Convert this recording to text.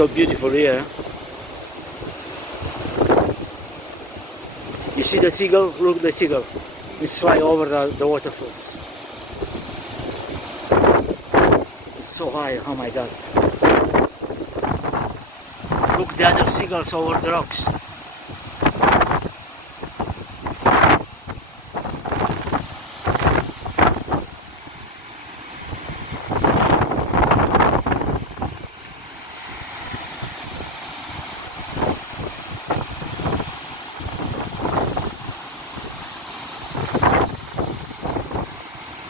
so beautiful here. You see the seagull? Look at the seagull. It's flying over the waterfalls. It's so high, oh my god. Look, the other seagulls over the rocks.